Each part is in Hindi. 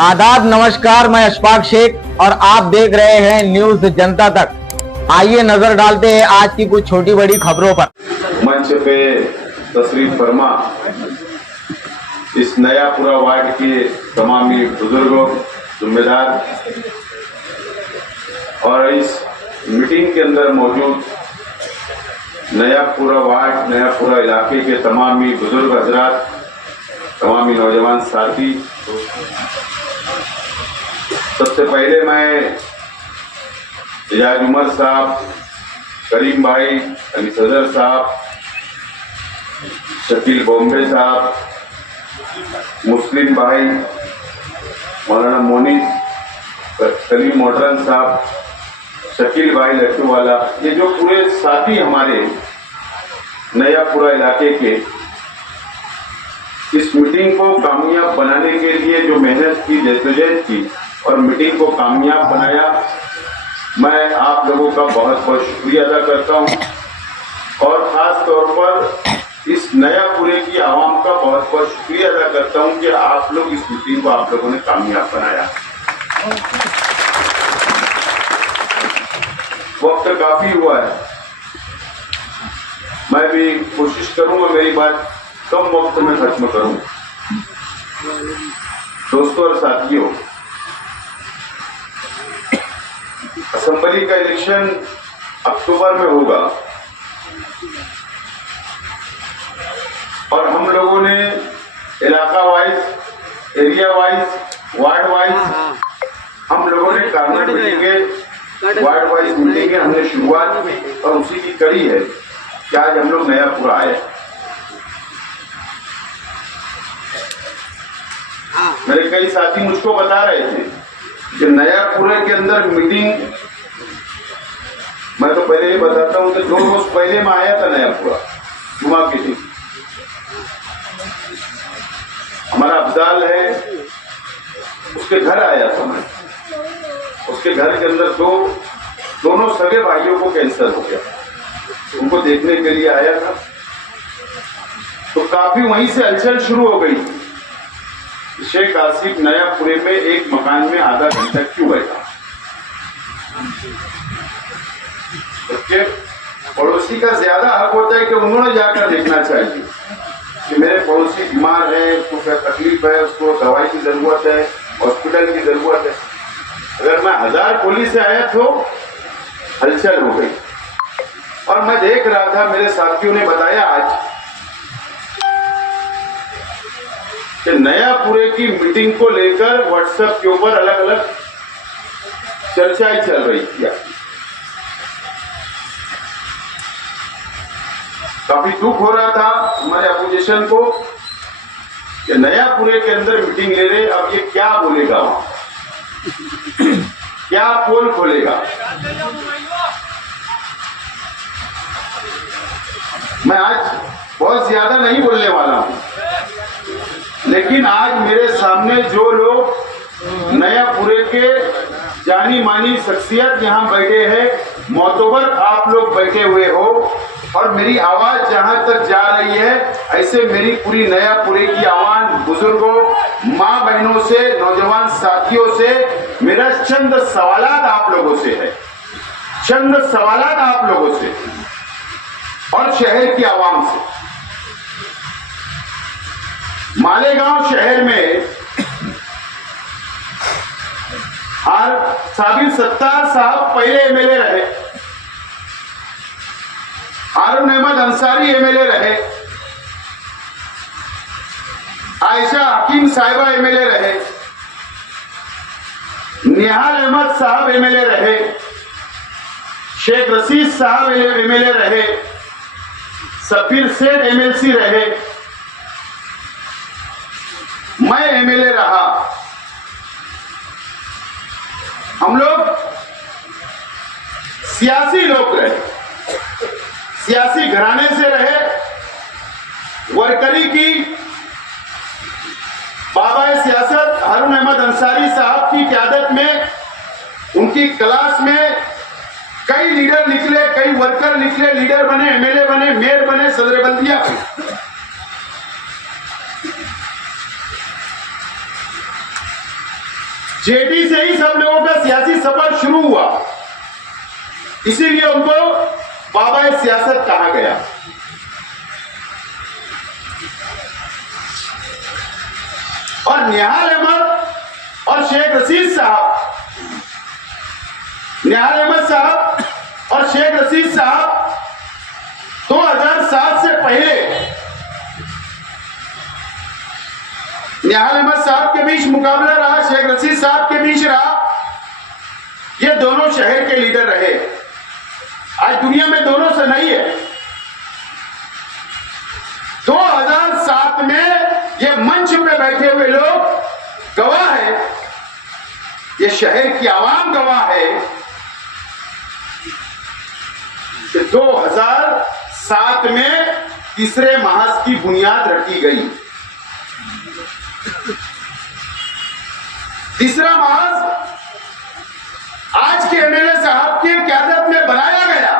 आदाब, नमस्कार। मैं अशफाक शेख और आप देख रहे हैं न्यूज जनता तक। आइए नजर डालते हैं आज की कुछ छोटी बड़ी खबरों पर। मंच पे तशरीफ फरमा इस नयापुरा वार्ड के तमाम बुजुर्गों, जिम्मेदार और इस मीटिंग के अंदर मौजूद नयापुरा वार्ड, नयापुरा इलाके के तमाम बुजुर्ग हजरात, तमाम नौजवान साथी, सबसे पहले मैं एजाज उमर साहब, करीम भाई, अली सदर साहब, शकील बॉम्बे साहब, मुस्लिम भाई, मौलाना मोनी, कलीम मोटरन साहब, शकील भाई लट्टू वाला, ये जो पूरे साथी हमारे नयापुरा इलाके के इस मीटिंग को कामयाब बनाने के लिए जो मेहनत की, जद्दोजहद की और मीटिंग को कामयाब बनाया, मैं आप लोगों का बहुत बहुत शुक्रिया अदा करता हूं और खास तौर पर इस नयापुरे की आवाम का बहुत बहुत शुक्रिया अदा करता हूं कि आप लोग इस मीटिंग को आप लोगों ने कामयाब बनाया। वक्त काफी हुआ है, मैं भी कोशिश करूंगा मेरी बात कम वक्त में खत्म करूं। दोस्तों और साथियों, असेंबली का इलेक्शन अक्टूबर में होगा और हम लोगों ने इलाका wise, area wise, ward wise हम लोगों ने कार्नर मीटिंगें, वार्ड वाइज मीटिंगें हमने शुरुआत और उसी की कड़ी है कि आज हम लोग नयापुरा आए। मेरे कई साथी मुझको बता रहे थे कि नयापुरे के अंदर मीटिंग, मैं तो पहले ही बताता हूं कि 2 रोज पहले मैं आया था नयापुरा जुमा के दिन। हमारा अफजाल है, उसके घर आया था मैं। उसके घर के अंदर दोनों सगे भाइयों को कैंसर हो गया, उनको देखने के लिए आया था। तो काफी वहीं से हलचल शुरू हो गई। शेख आसिफ नयापुरे में एक मकान में आधा घंटा क्यों बैठा? उसके पड़ोसी का ज्यादा हक होता है कि उन्होंने जाकर देखना चाहिए कि मेरे पड़ोसी बीमार है, उसको क्या तकलीफ है, उसको दवाई की जरूरत है, हॉस्पिटल की जरूरत है। अगर मैं 1000 पुलिस से आया तो हलचल हो गई। और मैं देख रहा था, मेरे साथियों ने बताया आज कि नयापुरे की मीटिंग को लेकर व्हाट्सएप के ऊपर अलग अलग चर्चाएं चल रही थी। काफी दुख हो रहा था हमारे अपोजिशन को कि नयापुरे के अंदर मीटिंग ले रहे, अब ये क्या बोलेगा वहां, क्या पोल खोलेगा। मैं आज बहुत ज्यादा नहीं बोलने वाला हूं, लेकिन आज मेरे सामने जो लोग नयापुरे के जानी मानी शख्सियत यहाँ बैठे हैं, मोतबर आप लोग बैठे हुए हो और मेरी आवाज जहां तक जा रही है, ऐसे मेरी पूरी नयापुरे की आवाम, बुजुर्गों, माँ बहनों से, नौजवान साथियों से मेरा चंद सवालात आप लोगों से है, चंद सवालात आप लोगों से और शहर की आवाम से। मालेगांव शहर में साबिर सत्तार साहब पहले एमएलए रहे, हारून अहमद अंसारी एमएलए रहे, आयशा हकीम साहिबा एमएलए रहे, निहाल अहमद साहब एमएलए रहे, शेख रशीद साहब एमएलए रहे, सफीर सेठ एमएलसी रहे, मैं एमएलए रहा। हम लोग सियासी लोग रहे, सियासी घराने से रहे, वर्करी की बाबा सियासत हारून अहमद अंसारी साहब की क़यादत में, उनकी क्लास में कई लीडर निकले, कई वर्कर निकले, लीडर बने, एमएलए बने, मेयर बने, सदर बल्दिया। जेडी से ही सब लोगों का सियासी सफर शुरू हुआ, इसीलिए उनको बाबा सियासत कहा गया। और निहाल अहमद और शेख रशीद साहब, निहाल अहमद साहब और शेख रशीद साहब 2007 से पहले निहाल अहमद साहब के बीच मुकाबला रहा, शेख रशीद साहब के बीच रहा। ये दोनों शहर के लीडर रहे। आज दुनिया में दोनों से नहीं है। 2007 में ये मंच पे बैठे हुए लोग गवाह है, ये शहर की आवाम गवाह है कि 2007 में तीसरे महाज की बुनियाद रखी गई। तीसरा महाज आज के एमएलए साहब की क़यादत में बनाया गया,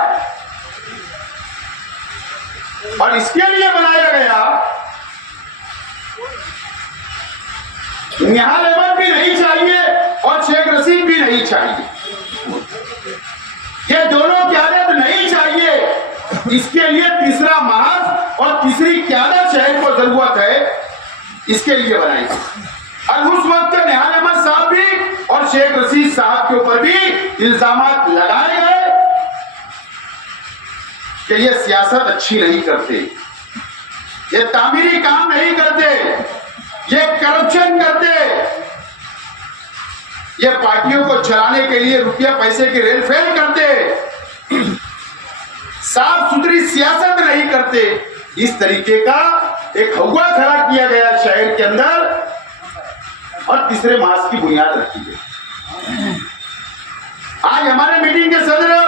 और इसके लिए बनाया गया निहाल अहमद भी नहीं चाहिए और शेख रशीद भी नहीं चाहिए। ये दोनों क़यादत नहीं चाहिए, इसके लिए तीसरा महाज और तीसरी क़यादत शहर को जरूरत है, इसके लिए बनाई। और उस वक्त निहाल अहमद साहब भी और शेख रशीद साहब के ऊपर भी इल्जामात लगाए गए कि ये सियासत अच्छी नहीं करते, ये तामीरी काम नहीं करते, ये करप्शन करते, ये पार्टियों को चलाने के लिए रुपया पैसे की रेलफेल करते, साफ सुथरी सियासत नहीं करते। इस तरीके का एक हवा खड़ा किया गया शहर के अंदर और तीसरे महाज की बुनियाद रखी गई। आज हमारे मीटिंग के सदर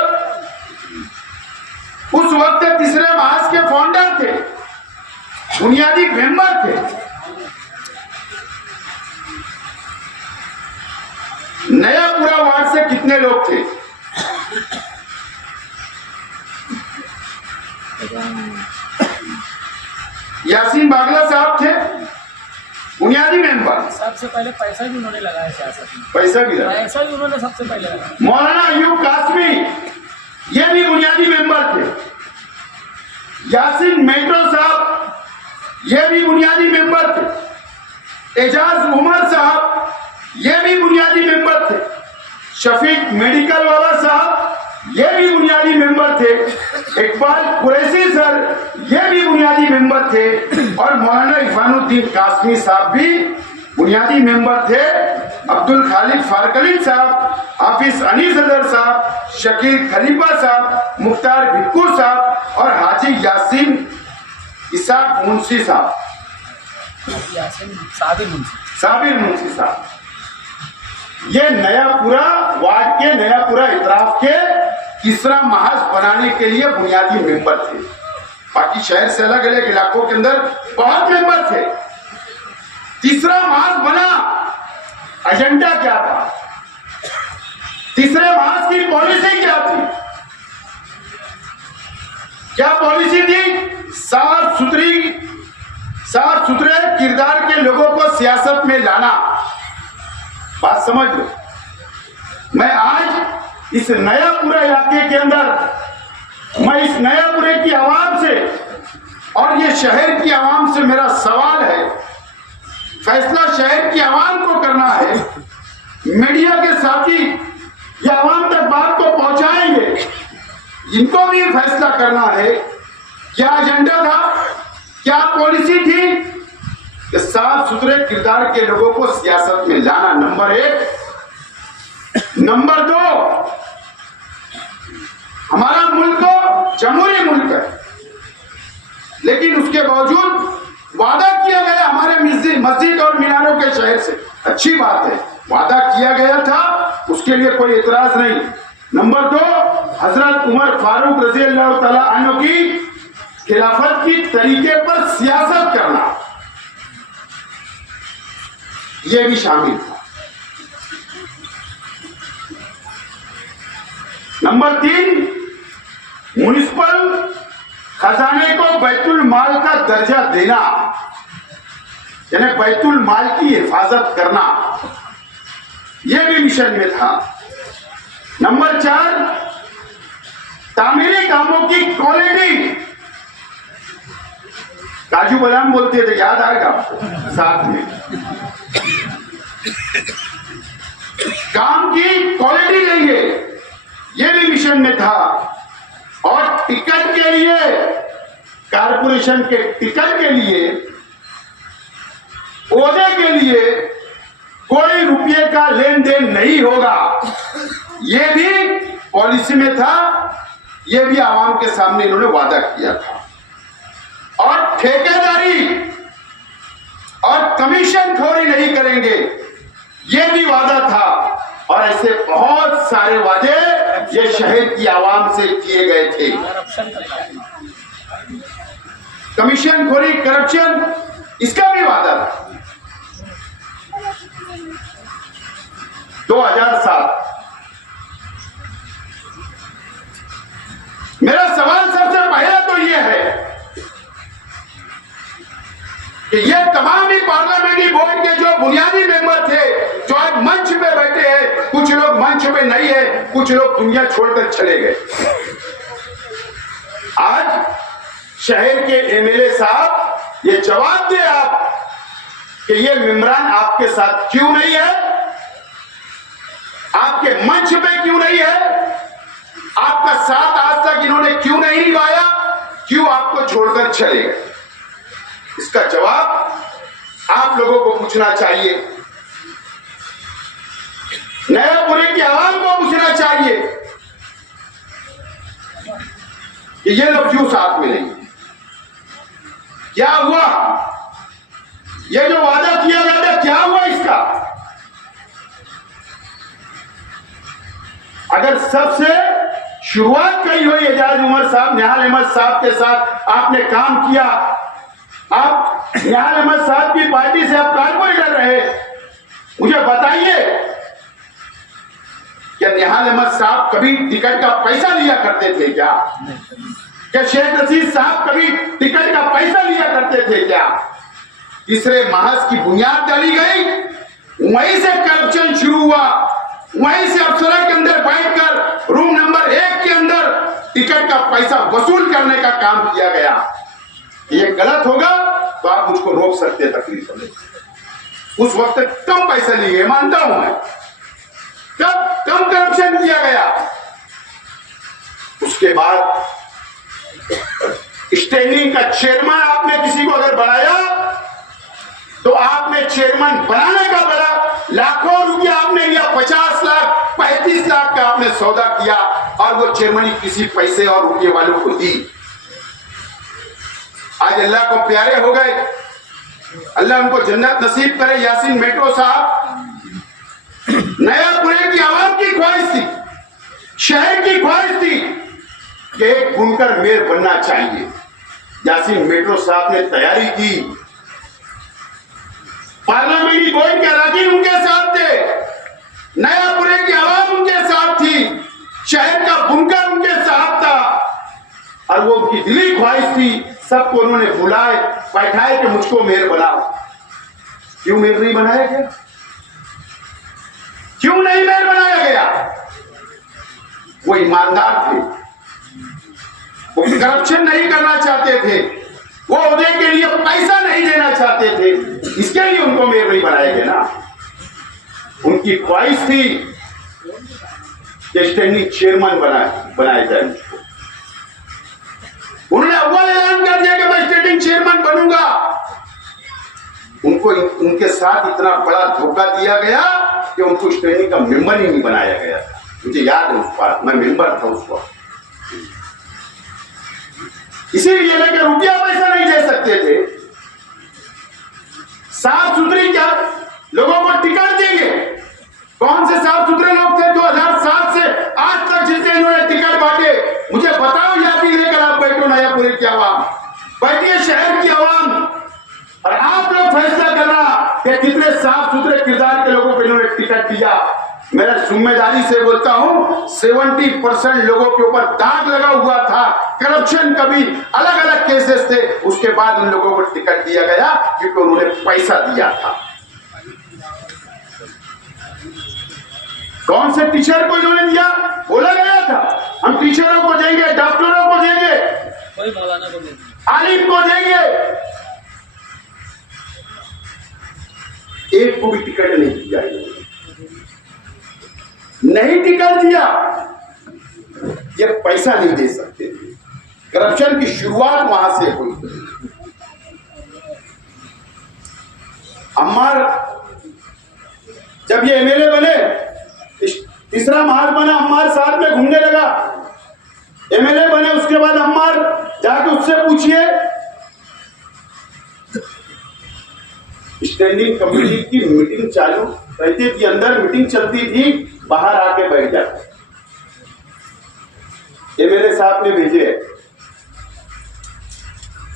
उस वक्त तीसरे महाज के फाउंडर थे, बुनियादी मेंबर थे। नयापुरा वार्ड से कितने लोग थे? यासीन बागला साहब थे, बुनियादी मेंबर। सबसे पहले पैसा भी उन्होंने लगाया सियासत में, पैसा भी उन्होंने सबसे पहले लगाया। मौलाना अयूब कासमी ये भी बुनियादी मेंबर थे। यासीन मेट्रो साहब ये भी बुनियादी मेंबर थे। एजाज उमर साहब ये भी बुनियादी मेंबर थे। शफीक मेडिकल वाला साहब ये भी बुनियादी मेंबर थे। इकबाल कुरैशी सर ये भी बुनियादी मेंबर थे। और मौलाना इरफानुद्दीन कासमी साहब भी बुनियादी मेंबर थे। अब्दुल खालिक फारकलीन साहब, हाफिज अनीस अजहर साहब, शकील खलीफा साहब, मुख्तार भिक्कू साहब और हाजी यासीन इसाक मुंशी साहब, साबिर मुंशी साहब, ये नयापुरा वार्ड के, नयापुरा इतराफ के तीसरा महाज बनाने के लिए बुनियादी मेंबर थे। बाकी शहर से अलग अलग इलाकों के अंदर बहुत मेंबर थे। तीसरा महाज बना, एजेंडा क्या था? तीसरे महाज की पॉलिसी क्या थी? क्या पॉलिसी थी? साफ सुथरे किरदार के लोगों को सियासत में लाना। बात समझ लो। मैं आज इस नयापुरा इलाके के अंदर, मैं इस नयापुरे की आवाम से और ये शहर की आवाम से मेरा सवाल है, फैसला शहर की आवाम को करना है। मीडिया के साथी ये आवाम तक बात को पहुंचाएंगे, इनको भी फैसला करना है क्या एजेंडा था, क्या पॉलिसी थी। साफ सुथरे किरदार के लोगों को सियासत में लाना, नंबर 1। नंबर 2, हमारा मुल्क जमहूरी मुल्क है, लेकिन उसके बावजूद वादा किया गया हमारे मस्जिद और मीनारों के शहर से। अच्छी बात है, वादा किया गया था, उसके लिए कोई इतराज नहीं। नंबर 2, हजरत उमर फारूक रजी अल्लाह तआला अन्हु की खिलाफत की तरीके पर सियासत करना, यह भी शामिल था। नंबर 3, म्युनिसिपल खजाने को बैतुल माल का दर्जा देना, यानी बैतुल माल की हिफाजत करना। ये भी मिशन में था। नंबर 4, तामीरी कामों की क्वालिटी। काजू बादाम बोलते थे, याद आएगा आपको साथ में। काम की क्वालिटी देंगे, ये भी मिशन में था। और टिकट के लिए, कारपोरेशन के टिकट के लिए, ओहदे के लिए कोई रुपये का लेन देन नहीं होगा, ये भी पॉलिसी में था। ये भी आवाम के सामने इन्होंने वादा किया था। और ठेकेदारी और कमीशन खोरी नहीं करेंगे, ये भी वादा था। और ऐसे बहुत सारे वादे ये शहर की आवाम से किए गए थे। कमीशन खोरी, करप्शन, इसका भी वादा था। 2007 मेरा सवाल सबसे पहला तो यह है कि ये तमाम ही पार्लियामेंट्री बोर्ड के जो बुनियादी मेंबर थे, जो आज मंच पे बैठे हैं, कुछ लोग मंच पे नहीं है, कुछ लोग दुनिया छोड़कर चले गए। आज शहर के एमएलए साहब ये जवाब दे आप कि ये मेंबरान आपके साथ क्यों नहीं है, आपके मंच पे क्यों नहीं है, आपका साथ आज तक इन्होंने क्यों नहीं निभाया, क्यों आपको छोड़कर चले गए। इसका जवाब आप लोगों को पूछना चाहिए, नयापुरे की आवाम को पूछना चाहिए कि ये लोग क्यों साथ में नहीं। क्या हुआ, ये जो वादा किया गया था, क्या हुआ इसका? अगर सबसे शुरुआत करी हुई एजाज उमर साहब, निहाल अहमद साहब के साथ आपने काम किया, आप निहाल अहमद साहब की पार्टी से आप कारपोरेटर रहे, मुझे बताइए क्या निहाल अहमद साहब कभी टिकट का पैसा लिया करते थे क्या? क्या शेख रशीद साहब कभी टिकट का पैसा लिया करते थे क्या? तीसरे महज की बुनियाद डाली गई, वहीं से करप्शन शुरू हुआ, वहीं से अफसरों के अंदर बैठकर रूम नंबर 1 के अंदर टिकट का पैसा वसूल करने का काम किया गया। ये गलत होगा तो आप मुझको रोक सकते हैं तकलीफ में। उस वक्त कम पैसा लिए, मानता हूं मैं, कब कम करप्शन किया गया। उसके बाद स्टैंडिंग का चेयरमैन आपने किसी को अगर बनाया तो आपने चेयरमैन बनाने का बड़ा लाखों रुपया आपने लिया, 50 लाख 35 लाख का आपने सौदा किया और वो चेयरमैन किसी पैसे और रुपये वालों को दी। आज अल्लाह को प्यारे हो गए, अल्लाह उनको जन्नत नसीब करे। यासीन मेट्रो साहब, नयापुरे की आवाम की ख्वाहिश थी, शहर की ख्वाहिश थी कि एक बुनकर मेयर बनना चाहिए। यासीन मेट्रो साहब ने तैयारी की, पार्लियामेंट्री बोर्ड के अराकीन उनके साथ थे, नयापुरे की आवाम उनके साथ थी, शहर का बुनकर उनके साथ था और वो उनकी दिली ख्वाहिश थी। सबको उन्होंने बुलाए, बैठाए कि मुझको मेयर बनाओ। क्यों मेयर नहीं बनाया गया? क्यों नहीं मेयर बनाया गया? वो ईमानदार थे, वो करप्शन नहीं करना चाहते थे, वो ओहदे के लिए पैसा नहीं देना चाहते थे, इसके लिए उनको मेयर नहीं बनाया गया ना। उनकी ख्वाहिश थी कि स्टैंडिंग चेयरमैन बनाया जाए मुझको। उन्होंने अव्वल ऐलान कर दिया कि मैं स्टैंडिंग चेयरमैन बनूंगा। उनको उनके साथ इतना बड़ा धोखा दिया गया कि उनको स्टैंडिंग का मेंबर ही नहीं बनाया गया था। मुझे याद है उस बात, मैं मेंबर था उस वक्त। इसीलिए लेकर रुपया पैसा नहीं दे सकते थे। साफ सुथरी क्या लोगों को टिकट देंगे? कौन से साफ सुथरे लोग थे 2007 से आज तक जिसने इन्होंने टिकट बांटे? मुझे बताओ, याद लेकर आप बैठो, नयापुरे की आवाम बैठिए, शहर की आवाम, और आप लोग फैसला करना कि कितने साफ सुथरे किरदार के लोगों को इन्होंने टिकट दिया। मैं जिम्मेदारी से बोलता हूं, 70% लोगों के ऊपर दाग लगा हुआ था, करप्शन का भी अलग अलग केसेस थे। उसके बाद उन लोगों को टिकट दिया गया क्योंकि उन्होंने पैसा दिया था। कौन से टीचर को इन्होंने दिया? बोला गया था हम टीचरों को देंगे, डॉक्टरों को देंगे, कोई मौलाना को नहीं दिया। आलिम को देंगे, एक को भी टिकट नहीं दिया, नहीं टिकट दिया। ये पैसा नहीं दे सकते। करप्शन की शुरुआत वहां से हुई। अम्मार जब ये एमएलए बने, तीसरा महाल बना, अम्मार साथ में घूमने लगा। एमएलए बने, उसके बाद अम्मार जाके उससे पूछिए, स्टैंडिंग कमेटी की मीटिंग चालू रहती थी, अंदर मीटिंग चलती थी, बाहर आके बैठ जाते। एमएलए साहब ने भेजे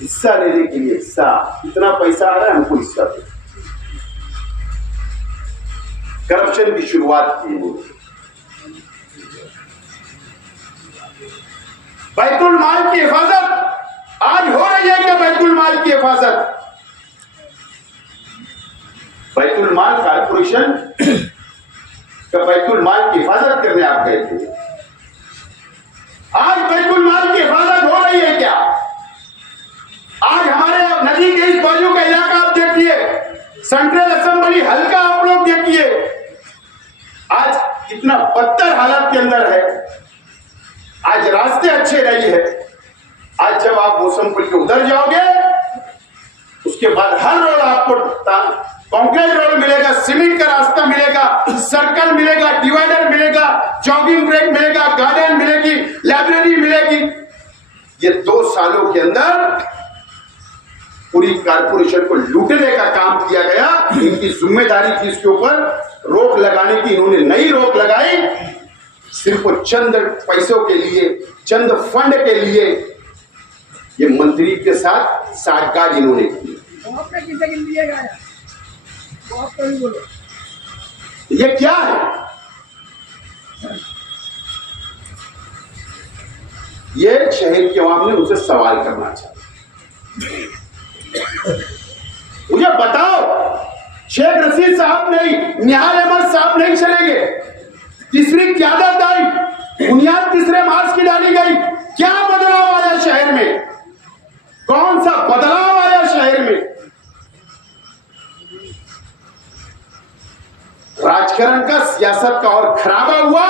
हिस्सा लेने के लिए, हिस्सा इतना पैसा आ रहा है, हमको हिस्सा दे। करप्शन की शुरुआत की वो। बैतुल माल की हिफाजत आज हो रही है क्या? बैतुल माल की हिफाजत, बैतुल माल कारपोरेशन का बैतुल माल की हिफाजत करने आप गए थे। आज बैतुल माल की हिफाजत हो रही है क्या? आज हमारे नदी के इस बाजू का इलाका आप देखिए, सेंट्रल असेंबली हल्का आप लोग देखिए, आज कितना बदतर हालत के अंदर है। आज रास्ते अच्छे नहीं है। आज जब आप मौसम पुल के उधर जाओगे, उसके बाद हर रोड आपको कंक्रीट रोड मिलेगा, सीमेंट का रास्ता मिलेगा, सर्कल मिलेगा, डिवाइडर मिलेगा, जॉगिंग ट्रैक मिलेगा, गार्डन मिलेगी, लाइब्रेरी मिलेगी। ये 2 सालों के अंदर पूरी कारपोरेशन को लूटने का काम किया गया। इनकी जिम्मेदारी थी इसके ऊपर रोक लगाने की, इन्होंने नई रोक लगाई। सिर्फ चंद पैसों के लिए, चंद फंड के लिए ये मंत्री के साथ साठगांठ इन्होंने की। ये क्या है? ये शहर के आवाम ने उनसे सवाल करना चाहा। मुझे बताओ, शेख रशीद साहब नहीं, निहाल अहमद साहब नहीं चलेंगे। तीसरी क्यादत आई, बुनियाद तीसरे मार्च की डाली गई। क्या बदलाव आया शहर में? कौन सा बदलाव आया शहर में? राजकारण का, सियासत का और खराबा हुआ।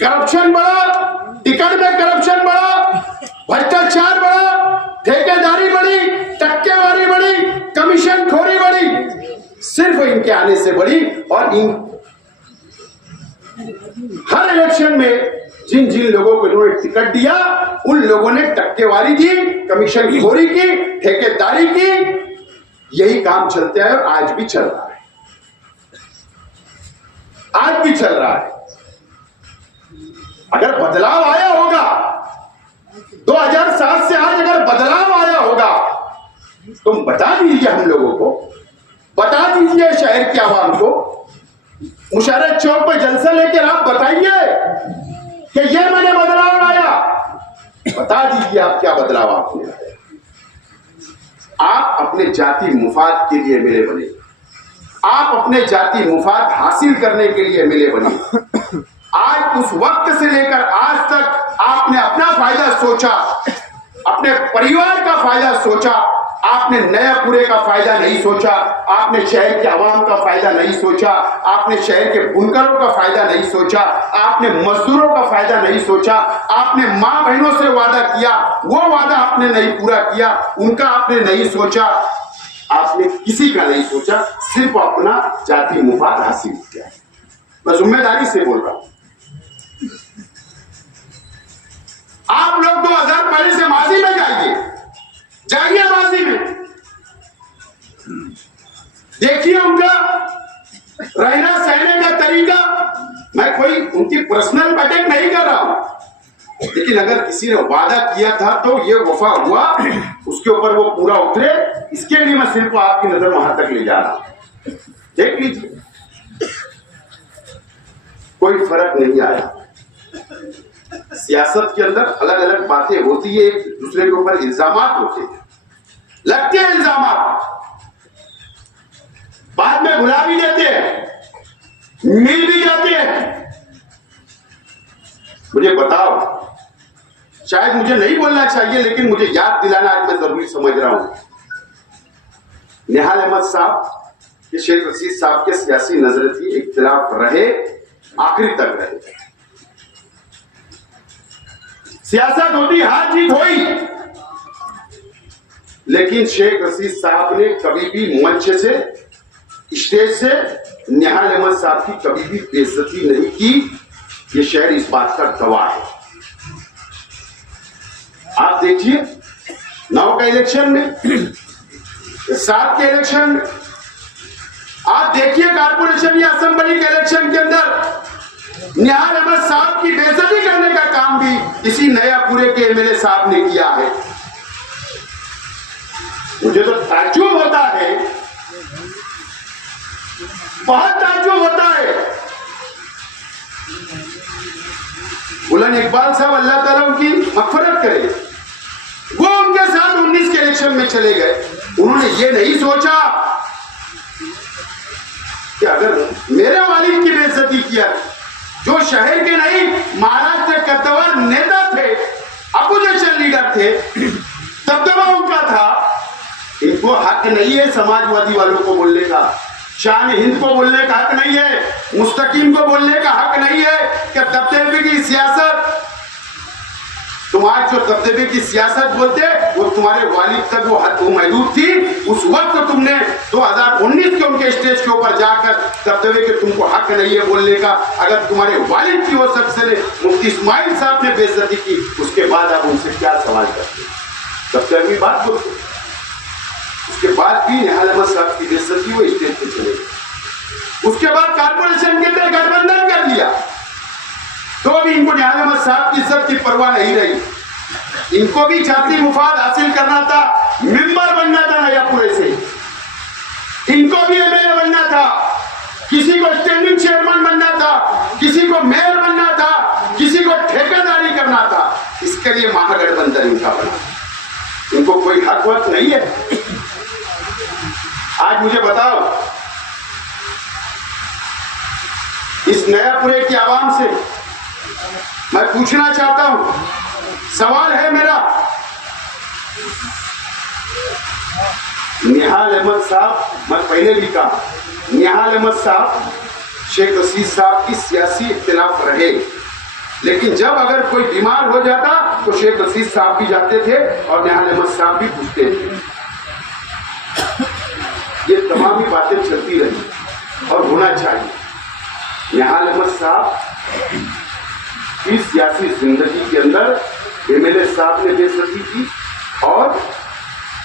करप्शन बढ़ा, टिकट में करप्शन बढ़ा, भ्रष्टाचार बढ़ा, ठेकेदारी बढ़ी, टक्केवारी बढ़ी, कमीशन खोरी बढ़ी। सिर्फ इनके आने से बढ़ी। और इन हर इलेक्शन में जिन जिन लोगों को इन्होंने टिकट दिया, उन लोगों ने टक्केवारी की, कमीशन खोरी की, ठेकेदारी की। यही काम चलता है और आज भी चल रहा है, आज भी चल रहा है। अगर बदलाव आया होगा 2007 से आज, अगर बदलाव आया होगा तो बता दीजिए, हम लोगों को बता दीजिए, शहर के आवाम को। मुशर्रफ चौक पे जलसा लेकर आप बताइए कि ये मैंने बदलाव लाया। बता दीजिए आप क्या बदलाव आपने लाया। आप अपने जाति मुफाद के लिए मिले बने, आप अपने जाति मुफाद हासिल करने के लिए मिले बने। आज उस वक्त से लेकर आज तक आपने अपना फायदा सोचा, अपने परिवार का फायदा सोचा। आपने नयापुरे का फायदा नहीं सोचा, आपने शहर के आवाम का फायदा नहीं सोचा, आपने शहर के बुनकरों का फायदा नहीं सोचा, आपने मजदूरों का फायदा नहीं सोचा। आपने मां बहनों से वादा किया, वो वादा आपने नहीं पूरा किया, उनका आपने नहीं सोचा। आपने किसी का नहीं सोचा, सिर्फ अपना जाति मुफाद हासिल किया। मैं जिम्मेदारी से बोल रहा हूं। आप लोग 2000 पहले से माजी में जाइए, जाइए माजी में, देखिए उनका रहना सहने का तरीका। मैं कोई उनकी पर्सनल अटैक नहीं कर रहा हूं, लेकिन अगर किसी ने वादा किया था तो ये वफा हुआ, उसके ऊपर वो पूरा उतरे। इसके लिए मैं सिर्फ आपकी नजर वहां तक ले जा रहा हूं। देख लीजिए, कोई फर्क नहीं आया। सियासत के अंदर अलग अलग बातें होती है, एक दूसरे के ऊपर इल्जामात होते हैं, लगते हैं इल्जामात, बाद में भुला भी देते हैं। मिल भी जाती है। मुझे बताओ, शायद मुझे नहीं बोलना चाहिए, लेकिन मुझे याद दिलाना आज मैं जरूरी समझ रहा हूं। निहाल अहमद साहब ये शेख रशीद साहब के सियासी नजरिए इख्तिलाफ रहे, आखिरी तक रहे। सियासत होती, हार जीत हुई, लेकिन शेख रशीद साहब ने कभी भी मंच से, स्टेज से निहाल अहमद साहब की कभी भी बेइज्जती नहीं की। ये शहर इस बात का गवाह है। आप देखिए 9 का इलेक्शन में, 7 के इलेक्शन में, आप देखिए कारपोरेशन या असेंबली के इलेक्शन के अंदर निहाल अहमद साहब की बेइज्जती करने का काम भी इसी नयापुरे के एमएलए साहब ने किया है। मुझे तो ताज्जुब होता है, बहुत ताज्जुब होता है। बुलंद इकबाल साहब, अल्लाह ताला उनकी मग़फ़िरत करे, वो उनके साथ 19 के इलेक्शन में चले गए। उन्होंने ये नहीं सोचा कि अगर मेरे वालिद की बेइज्जती किया, जो शहर के नहीं महाराष्ट्र के कद्दावर नेता थे, अपोजिशन लीडर थे, दबदबा उनका था, इनको हक नहीं है समाजवादी वालों को बोलने का, शान हिंद को बोलने का हक नहीं है, मुस्तकीम को बोलने का हक नहीं है कि दबदबे की सियासत, तुम आज जो दबदबे की सियासत बोलते, वो तुम्हारे वालिद तक वो हद महदूद थी। उस वक्त तुमने 2019 के उनके स्टेज के ऊपर जाकर दबदबे के तुमको हक नहीं है बोलने का। अगर तुम्हारे वालिद की वो शख्स ने, मुफ्ती इस्माइल साहब ने बेइज्जती की, उसके बाद आप उनसे क्या सवाल करते? दबदबे की बात बोलते, उसके बाद भी निहाल अहमद साहब की बेइज्जती वो स्टेज पे चले गए। उसके बाद कारपोरेशन के अंदर गठबंधन कर दिया, तो अभी इनको निहाल अहमद साहब की इज्जत की परवाह नहीं रही। इनको भी जाती मुफाद हासिल करना था, मेंबर बनना था नयापुरे से, इनको भी एमएलए बनना था, किसी को स्टैंडिंग चेयरमैन बनना था, किसी को मेयर बनना था, किसी को ठेकेदारी करना था। इसके लिए महागठबंधन इनका बना। इनको कोई हक वक्त नहीं है। आज मुझे बताओ, इस नयापुरे की आवाम से मैं पूछना चाहता हूं, सवाल है मेरा, निहाल अहमद साहब, मैं पहले भी कहा, निहाल अहमद साहब शेख रशीद साहब की सियासी इख्तिलाफ रहे, लेकिन जब अगर कोई बीमार हो जाता तो शेख रशीद साहब भी जाते थे और निहाल अहमद साहब भी पूछते थे। ये तमाम ही बातें चलती रही और होना चाहिए। निहाल अहमद साहब की सियासी जिंदगी के अंदर एमएलए साहब ने बेइज्जती की और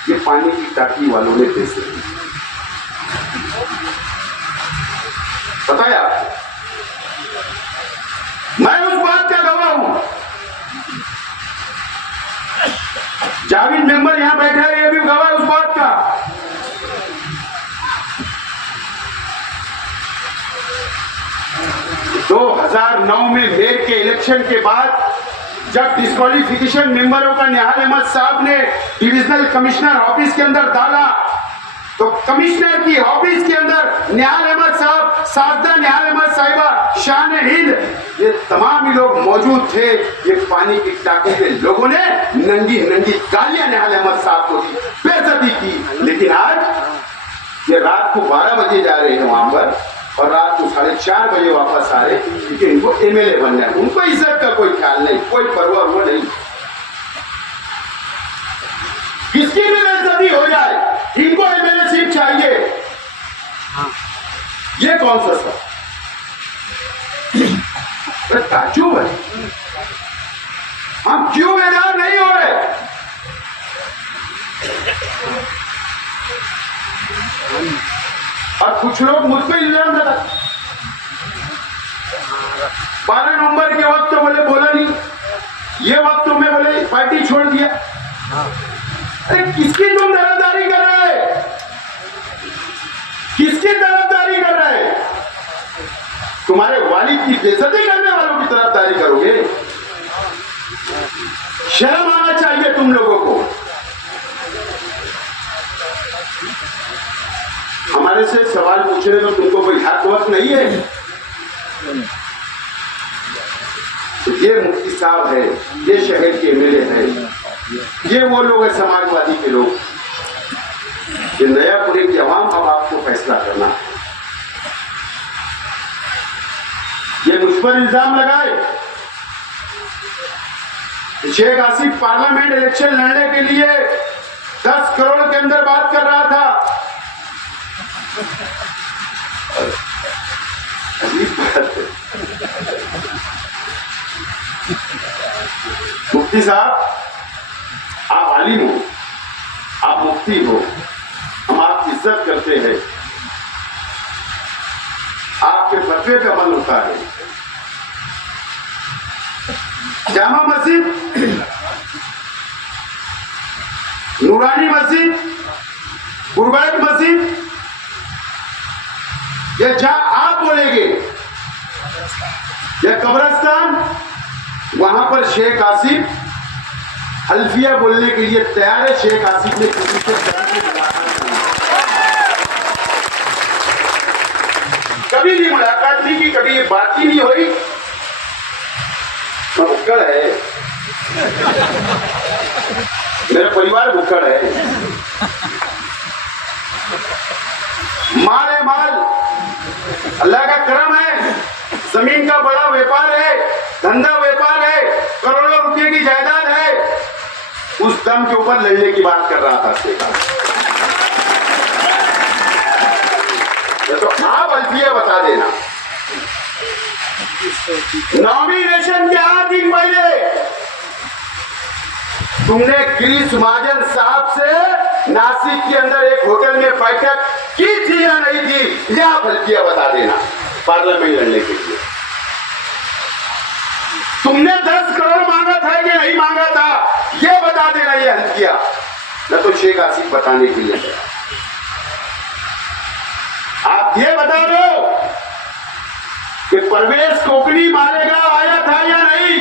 ये पानी की टाकी वालों ने बेइज्जती की। बताया, मैं उस बात का गवाह हूं। जावेद मेंबर यहां बैठा है, ये भी गवाह है उस बात का। तो 2009 में मेयर के इलेक्शन के बाद जब डिस्क्वालिफिकेशन मेंबरों का निहाल अहमद साहब ने डिविजनल कमिश्नर ऑफिस के अंदर डाला, तो कमिश्नर की ऑफिस के अंदर निहाल अहमद साहब, साजदा निहाल अहमद साहिबा, शान हिंद, ये तमाम ही लोग मौजूद थे। ये पानी की टाकी के लोगों ने नंगी नंगी गालियां निहाल अहमद साहब को दी, बेइज्जती की। लेकिन आज ये रात को 12 बजे जा रहे हैं वहां पर और रात को 4:30 बजे वापस आ रहे, क्योंकि इनको एमएलए बनना है। उनको इज्जत का कोई ख्याल नहीं, कोई परवाह वो नहीं। किसकी भी बेइज्जती हो जाए, इनको एमएलए सीट चाहिए। ये कौन सा सब ताज्जुब है। हम क्यों बेदार नहीं हो रहे? और कुछ लोग मुझ पर इल्जाम लगा, 12 नवंबर के वक्त तो बोले बोला नहीं, ये वक्त तो मैं बोले पार्टी छोड़ दिया। अरे किसकी तुम तरफदारी कर रहे? किसकी तरफदारी कर रहे? तुम्हारे वालिद की बेइज्जती करने वालों की तरफदारी करोगे? शर्म आना चाहिए तुम लोगों को। हमारे से सवाल पूछने तो तुमको कोई हक वक्त नहीं है। तो ये मुफ्ती साहब है, ये शहर के एमएलए है, ये वो लोग हैं समाजवादी के लोग, ये नयापुरे की आवाम अब आपको फैसला करना है। ये मुझ पर इल्जाम लगाए शेख आसिफ पार्लियामेंट इलेक्शन लड़ने के लिए 10 करोड़ के अंदर बात कर रहा था। अजीब बात है। मुफ्ती साहब, आप आलिम हो, आप मुफ्ती हो, हम आपकी इज्जत करते हैं, आपके फतवे पे अमल होता है। जामा मस्जिद, नूरानी मस्जिद, गुरबैत मस्जिद, या जहां आप बोलेंगे, या कब्रस्तान, वहां पर शेख आसिफ हल्फिया बोलने के लिए तैयार है। शेख आसिफ ने किसी से कभी भी मुलाकात नहीं की, कभी ये बात ही नहीं हुई। भुक्कड़ है, मेरा परिवार भुक्कड़ है। माल है माल, अल्लाह का करम है, जमीन का बड़ा व्यापार है, धंधा व्यापार है, करोड़ों रुपए की जायदाद है। उस दम के ऊपर लड़ने की बात कर रहा था तो आप अल्फिया बता देना। नॉमिनेशन के 8 दिन पहले तुमने गिरीश महाजन साहब से नासिक के अंदर एक होटल में बैठक की थी या नहीं थी, यह आप अल्फिया बता देना पार्लियामेंट लड़ने के लिए। तुमने 10 करोड़ मांगा था कि नहीं मांगा था, यह बता देना, ये हल्किया न तो शेख आसिफ बताने के लिए। आप ये बता दो कि परवेज कोकनी मारेगा आया था या नहीं।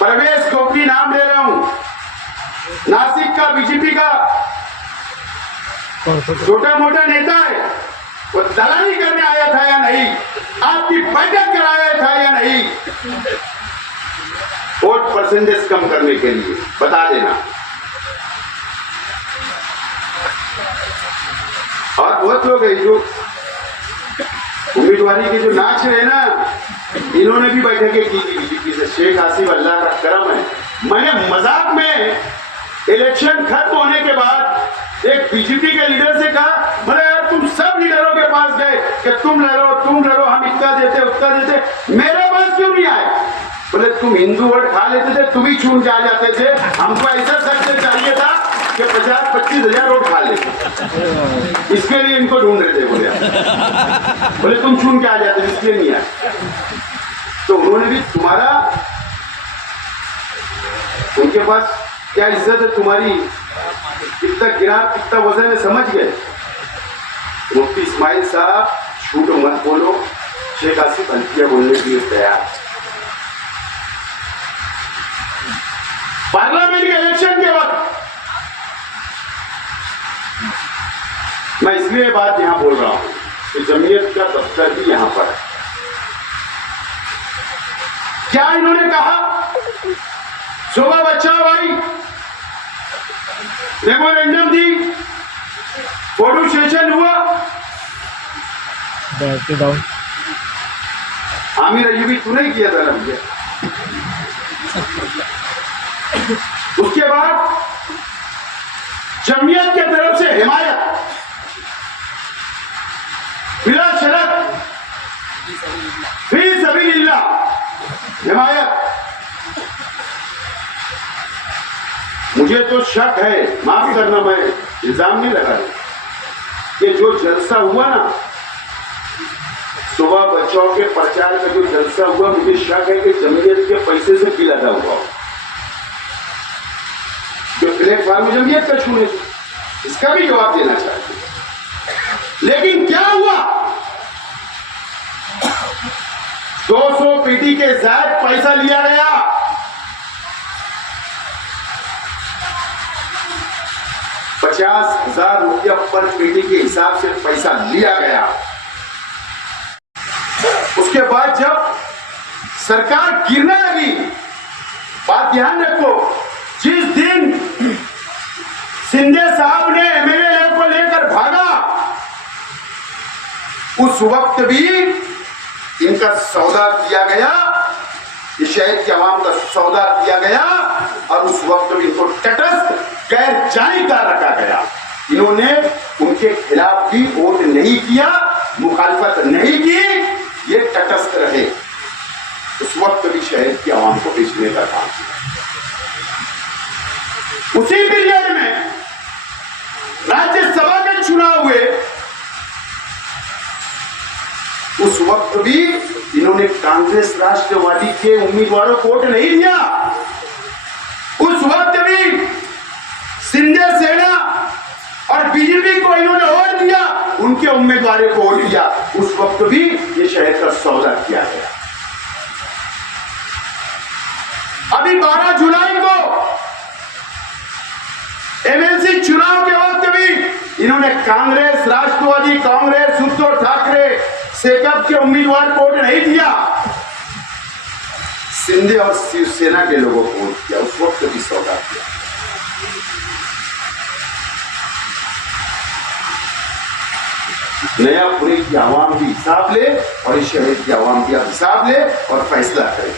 परवेज कोकनी नाम ले रहा हूं, नासिक का बीजेपी का छोटा मोटा नेता है, वो दलाली करने आया था या नहीं, आपकी बैठक कराया था या नहीं, वोट परसेंटेज कम करने के लिए बता देना। और बहुत लोग हैं जो उम्मीदवारी के जो नाच रहे ना, इन्होंने भी बैठकें की थी बीजेपी से। शेख आसिफ अल्लाह का करम है, मैंने मजाक में इलेक्शन खत्म होने के बाद एक बीजेपी के लीडर से कहा, बोले यार तुम सब लीडरों के पास गए कि तुम लड़ो, हम इतना देते उतना देते, मेरे पास क्यों नहीं आए? बोले तुम हिंदू वोट खा लेते थे, तुम ही चुन के आ जाते थे, हमको ऐसा सख्त चाहिए था कि 50-25 हजार वोट खा लेते, इसके लिए इनको ढूंढ रहे थे। बोले तुम चुन के आ जाते, इसलिए नहीं आए। तो उन्होंने भी तुम्हारा, उनके पास क्या इज्जत है तुम्हारी, कितना गिरा कितना वजन है, समझ गए। मुफ्ती इस्माइल साहब झूठ मत बोलो, शेख आसिफ हल्फिया बोलने के लिए तैयार। पार्लियामेंट के इलेक्शन के वक्त मैं इसलिए बात यहां बोल रहा हूं कि जमीयत का दफ्तर भी यहां पर है। क्या इन्होंने कहा सुबह बच्चा भाई मेमोरेंडम दी, फोटो सेशन हुआ, आमिर अयूबी तूने ही किया था ना भैया। उसके बाद जमीयत के तरफ से हिमायत, बिला शर्त, फी सबीलिल्लाह हिमायत। मुझे तो शक है, माफ करना, मैं इल्जाम नहीं लगा रहा, कि जो जलसा हुआ ना सुबह बच्चों के प्रचार का जो जलसा हुआ, मुझे शक है कि जमीयत के पैसे से पिलाता हुआ, जो प्लेटफॉर्म जमीयत का छूने, इसका भी जवाब देना चाहिए। लेकिन क्या हुआ, 200 पेटी के ज्यादा पैसा लिया गया। ₹50,000 पर पेटी के हिसाब से पैसा लिया गया। सरकार गिरने लगी, बात ध्यान रखो, जिस दिन शिंदे साहब ने एमएलए को लेकर भागा, उस वक्त भी इनका सौदा किया गया, इस शहर की आवाम का सौदा किया गया और उस वक्त भी इनको तटस्थ गैर जानीकार रखा गया। इन्होंने उनके खिलाफ भी वोट नहीं किया, मुखालिफत नहीं की, ये तटस्थ रहे। उस वक्त भी शहर की आवाम को बेचने का काम किया। उसी पीरियड में राज्यसभा के चुनाव हुए, उस वक्त भी इन्होंने कांग्रेस राष्ट्रवादी के उम्मीदवारों को वोट नहीं दिया। उस वक्त भी शिंदे सेना और बीजेपी को इन्होंने वोट दिया, उनके उम्मीदवारों को वोट दिया। उस वक्त भी ये शहर का सौदा किया गया। अभी 12 जुलाई को एमएलसी चुनाव के वक्त भी इन्होंने कांग्रेस राष्ट्रवादी कांग्रेस उद्धव ठाकरे सेकअप के उम्मीदवार को वोट नहीं दिया, शिंदे और शिवसेना के लोगों को वोट किया। उस वक्त भी सौदा किया। नयापुरी की आवाम भी हिसाब ले और इस शहर की आवाम भी हिसाब ले और फैसला करे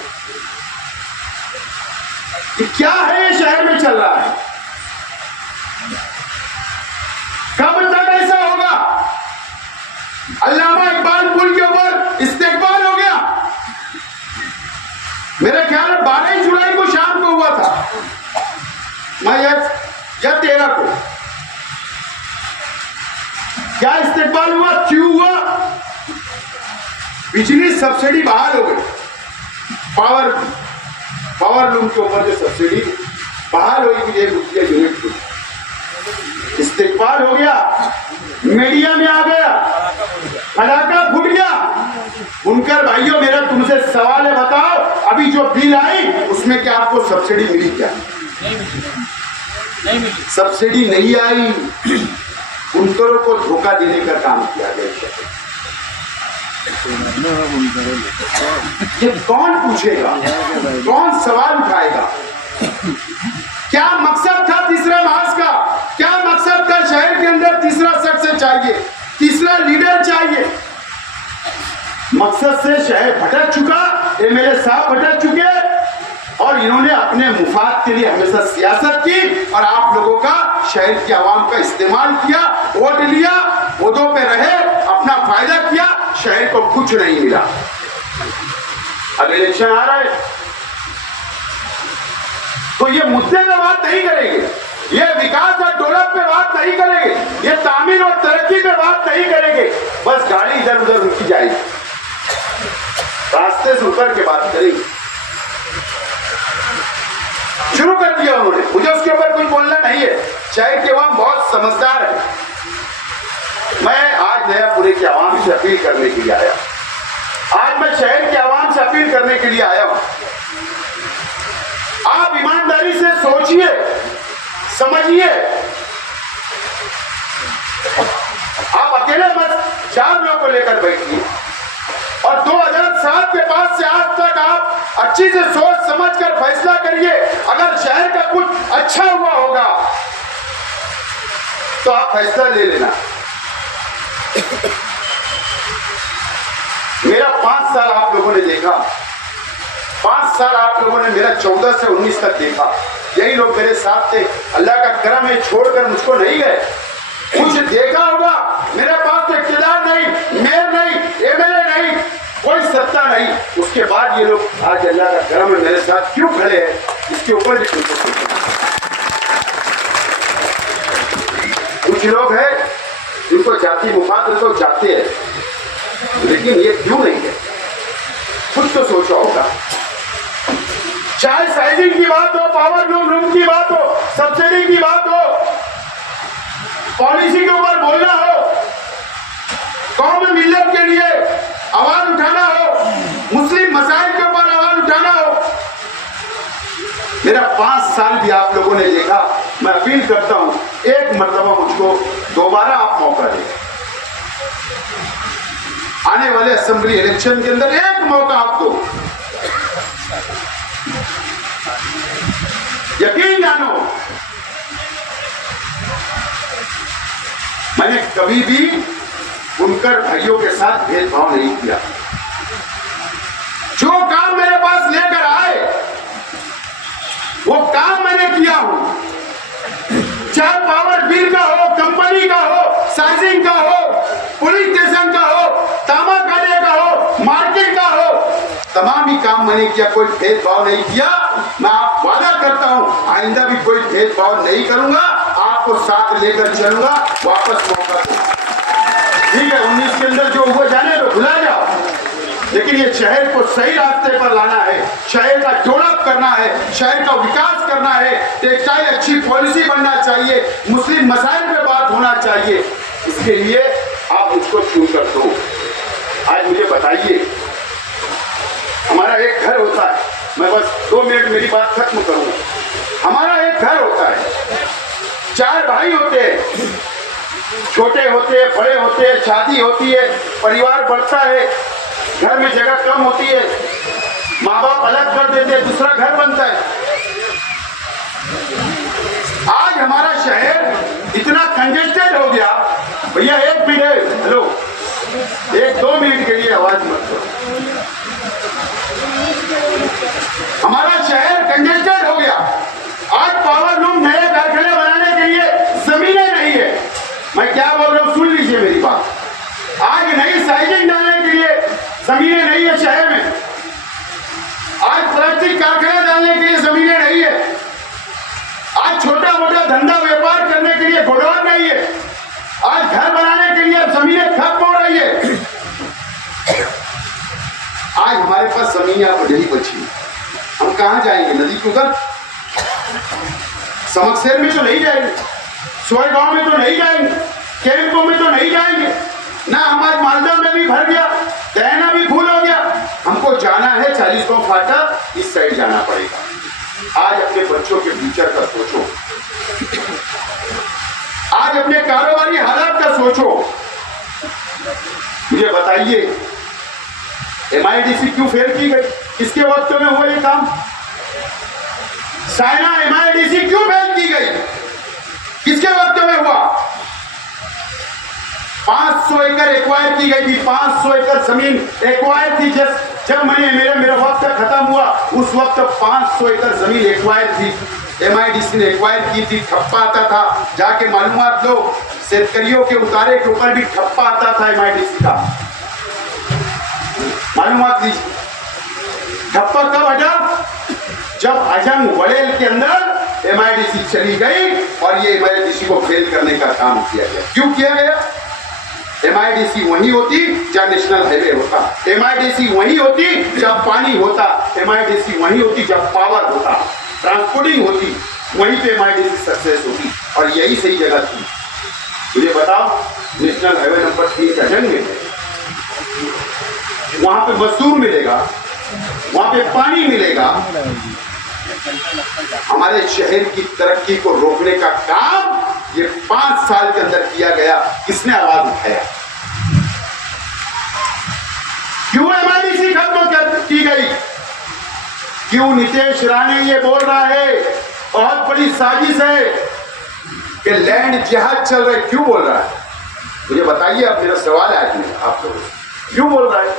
कि क्या है ये शहर में चल रहा है, कब तक ऐसा होगा। अल्लामा इकबाल पुल के ऊपर इस्तेकबाल हो गया, मेरे ख्याल में 12 जुलाई को शाम को हुआ था, मैं या 13 को। क्या इस्तेकबाल हुआ, क्यों हुआ? बिजली सब्सिडी बहाल हो गई, पावर लूम के ऊपर जो सब्सिडी बहाल हुई थी 1 रुपया यूनिट की, इस्तेकबाल हो गया, मीडिया में आ गया, पटाखा फूट गया। बुनकर भाइयों, मेरा तुमसे सवाल है, बताओ अभी जो बिल आई उसमें क्या आपको सब्सिडी मिली? क्या नहीं मिली। सब्सिडी नहीं आई, बुनकरों को धोखा देने का काम किया गया। ये कौन पूछेगा, कौन सवाल उठाएगा? क्या मकसद था तीसरे मास का? क्या मकसद था शहर के अंदर तीसरा शख्स चाहिए, तीसरा लीडर चाहिए? मकसद से शहर भटक चुका, एमएलए साहब भटक चुके और इन्होंने अपने मुफाद के लिए हमेशा सियासत की और आप लोगों का, शहर की आवाम का इस्तेमाल किया, वोट लिया, वोटों पे रहे, अपना फायदा किया, शहर को कुछ नहीं मिला। अब इलेक्शन आ रहा है तो ये मुद्दे पे बात नहीं करेंगे, ये विकास और डेवलप पे बात नहीं करेंगे, ये तामीर और तरक्की पे बात नहीं करेंगे, बस गाड़ी इधर उधर रुकी जाएगी, रास्ते से उतर के बात करेंगे। शुरू कर दिया उन्होंने, मुझे उसके ऊपर कुछ बोलना नहीं है, शहर के आवाम बहुत समझदार है। मैं आज नयापुरी की आवाम से अपील करने के लिए आया, आज मैं शहर के आवाम से अपील करने के लिए आया हूं, आप ईमानदारी से सोचिए, समझिए, आप अकेले मत 4 लोगों को लेकर बैठिए और 2007 के बाद से आज तक आप अच्छी से सोच समझ कर फैसला करिए। अगर शहर का कुछ अच्छा हुआ होगा तो आप फैसला ले लेना। मेरा 5 साल आप लोगों ने देखा, 5 साल आप लोगों ने मेरा 14 से 19 तक देखा, यही लोग मेरे साथ थे। अल्लाह का करम है, छोड़कर मुझको नहीं गए। कुछ देखा होगा, मेरे पास तो इख्तियार नहीं, मेयर नहीं, एमएलए नहीं, कोई सत्ता नहीं, उसके बाद ये लोग आज अल्लाह का करम है मेरे साथ क्यों खड़े हैं, इसके ऊपर भी कुछ लोग हैं जिनको जाति मुफाद तो जाते हैं, लेकिन ये क्यों नहीं है, कुछ तो सोचा होगा। चाहे साइजिंग की बात हो, पावर लूम की बात हो, सब्सिडी की बात हो, पॉलिसी के ऊपर बोलना हो, कौम मिल्लत के लिए आवाज उठाना हो, मुस्लिम मसाइल के ऊपर आवाज उठाना हो, मेरा 5 साल भी आप लोगों ने देखा। मैं अपील करता हूं, एक मर्तबा मुझको दोबारा आप मौका दें, आने वाले असेंबली इलेक्शन के अंदर एक मौका आप दो, यकीन जानो, मैंने कभी भी बुनकर भाइयों के साथ भेदभाव नहीं किया। जो काम मेरे पास लेकर आए वो काम मैंने किया हूं, चाहे पावर बिल का हो, कंपनी का हो, साइजिंग का हो, पुलिस स्टेशन का हो, तामा काटे का हो, मार्केट का हो, तमाम ही काम मैंने किया, कोई भेदभाव नहीं किया। मैं आप वादा करता हूं आइंदा भी कोई भेदभाव नहीं करूंगा, आपको साथ लेकर चलूंगा। वापस मौका दो, ठीक है। 19 के अंदर जो हुआ जाने तो भुला जाओ, लेकिन ये शहर को सही रास्ते पर लाना है, शहर का डेवलप करना है, शहर का विकास करना है, टेक्सटाइल अच्छी पॉलिसी बनना चाहिए, मुस्लिम मसाइल पे बात होना चाहिए। इसके लिए आप मुझको चुन कर दो। आज मुझे बताइए, हमारा एक घर होता है, मैं बस 2 मिनट मेरी बात खत्म करूंगा। हमारा एक घर होता है, 4 भाई होते हैं, छोटे होते हैं, बड़े होते हैं, शादी होती है, परिवार बढ़ता है, घर में जगह कम होती है, माँ बाप अलग कर देते हैं, दूसरा घर बनता है। आज हमारा शहर इतना कंजेस्टेड हो गया, भैया 1 मिनट, हेलो, 1-2 मिनट के लिए आवाज मत करो। हमारा शहर कंजेस्टेड हो गया। आज पावर लूम नए कारखाने बनाने के लिए जमीनें नहीं है। मैं क्या बोल रहा हूं, सुन लीजिए मेरी बात। आज नई साइजिंग डालने के लिए जमीनें नहीं है शहर में। आज प्लास्टिक कारखाना डालने के लिए जमीनें नहीं है। आज छोटा मोटा धंधा व्यापार करने के लिए गोडाउन नहीं है। आज घर बनाने के लिए जमीनें खत्म हो रही है। आज हमारे पास जमीन आप नहीं बची, हम कहां जाएंगे? नदी के ऊपर, समकसेर में तो नहीं जाएंगे, सोयगांव में तो नहीं जाएंगे, कैंपों में तो नहीं जाएंगे, ना हमारे मालदा में भी भर गया, कहना भी भूल हो गया। हमको जाना है 40 गांव फाटा, इस साइड जाना पड़ेगा। आज अपने बच्चों के फ्यूचर का सोचो, आज अपने कारोबारी हालात का सोचो। मुझे बताइए, MIDC क्यों फेल की गई? किसके वक्त में हुआ ये काम? साइना MIDC क्यों फेल की गई? किसके वक्त में हुआ? 500 एकड़ एक्वायर की गई थी, 500 एकड़ जमीन एक्वायर थी। जब मेरा वक्त खत्म हुआ, उस वक्त 500 एकड़ जमीन एक्वायर थी, MIDC ने एक्वायर की थी। ठप्पा आता था, जाके मालूमात लो, शेतकरियों के उतारे के ऊपर भी ठप्पा आता था MIDC का, मालूमात लीजिए। ठप्पा कब हटा? जब अजंग वड़ेल के अंदर MIDC चली गई और ये MIDC को फेल करने का काम किया गया। क्यों किया गया? MIDC वही होती जब नेशनल हाईवे होता, MIDC वही होती जब पानी होता, MIDC वही होती जब पावर होता, ट्रांसपोर्टिंग होती, वहीं पे MIDC सक्सेस होती। और यही सही जगह थी। मुझे बताओ, नेशनल हाईवे नंबर 3 अजंग में है, वहां पे मजदूर मिलेगा, वहां पे पानी मिलेगा। हमारे शहर की तरक्की को रोकने का काम ये 5 साल के अंदर किया गया। किसने आवाज उठाया? क्यों MIDC खत्म की गई? क्यों नीतीश राणे ये बोल रहा है बहुत बड़ी साजिश है कि लैंड जिहाद चल रहा है? क्यों बोल रहा है? मुझे बताइए, अब मेरा सवाल है आप लोगों से, क्यों बोल रहा है?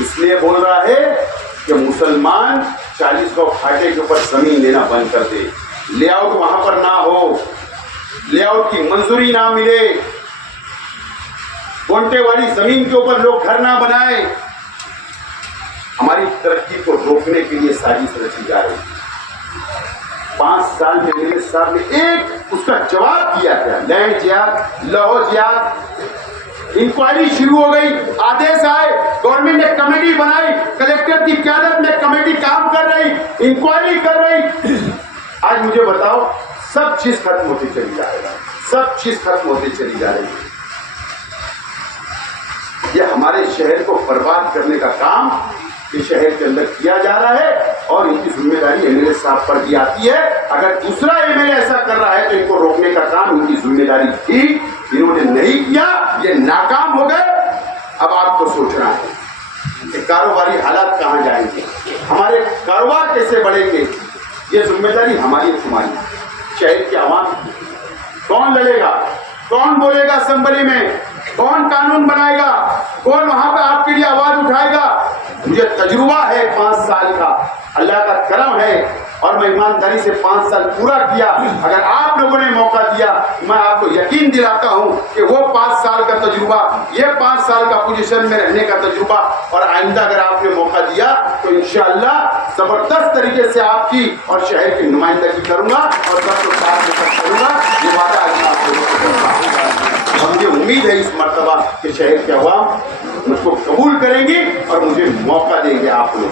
इसलिए बोल रहा है कि मुसलमान 40 गांव फाटे के ऊपर जमीन लेना बंद कर दे, लेआउट वहां पर ना हो, लेआउट की मंजूरी ना मिले, गोंटे वाली जमीन के ऊपर लोग घर ना बनाए। हमारी तरक्की को रोकने के लिए साजिश रची जा रही है। 5 साल में मेरे साहब ने एक उसका जवाब दिया गया, लैंड जिहाद, लहो जिहाद। इंक्वायरी शुरू हो गई, आदेश आए, गवर्नमेंट ने कमेटी बनाई, कलेक्टर की क्यादत में कमेटी काम कर रही, इंक्वायरी कर रही। आज मुझे बताओ, सब चीज खत्म होती चली जा रही है, सब चीज खत्म होती चली जा रही है। यह हमारे शहर को बर्बाद करने का काम इस शहर के अंदर किया जा रहा है और इनकी जिम्मेदारी एमएलए साहब पर भी आती है। अगर दूसरा एमएलए ऐसा कर रहा है तो इनको रोकने का काम इनकी जिम्मेदारी थी, इन्होंने नहीं किया, ये नाकाम हो गए। अब आपको सोचना है कि कारोबारी हालात कहां जाएंगे, हमारे कारोबार कैसे बढ़ेंगे। ये जिम्मेदारी हमारी है, तुम्हारी, शहर की आवाम की। कौन लड़ेगा, कौन बोलेगा असेंबली में, कौन कानून बनाएगा, कौन वहां पे आपके लिए आवाज उठाएगा? मुझे तजुर्बा है 5 साल का, अल्लाह का करम है और मैं ईमानदारी से 5 साल पूरा किया। अगर आप लोगों ने मौका दिया, मैं आपको यकीन दिलाता हूं कि वो 5 साल का तजुर्बा, ये 5 साल का पोजीशन में रहने का तजुर्बा, और आइंदा अगर आपने मौका दिया तो इंशाअल्लाह जबरदस्त तरीके से आपकी और शहर की नुमाइंदगी करूंगा और सबको साथ लेकर करूंगा। ये वादा आज मैं आपको, मुझे उम्मीद है इस मर्तबा के शहर के अवाम मुझको कबूल करेंगे और मुझे मौका देंगे आप लोग।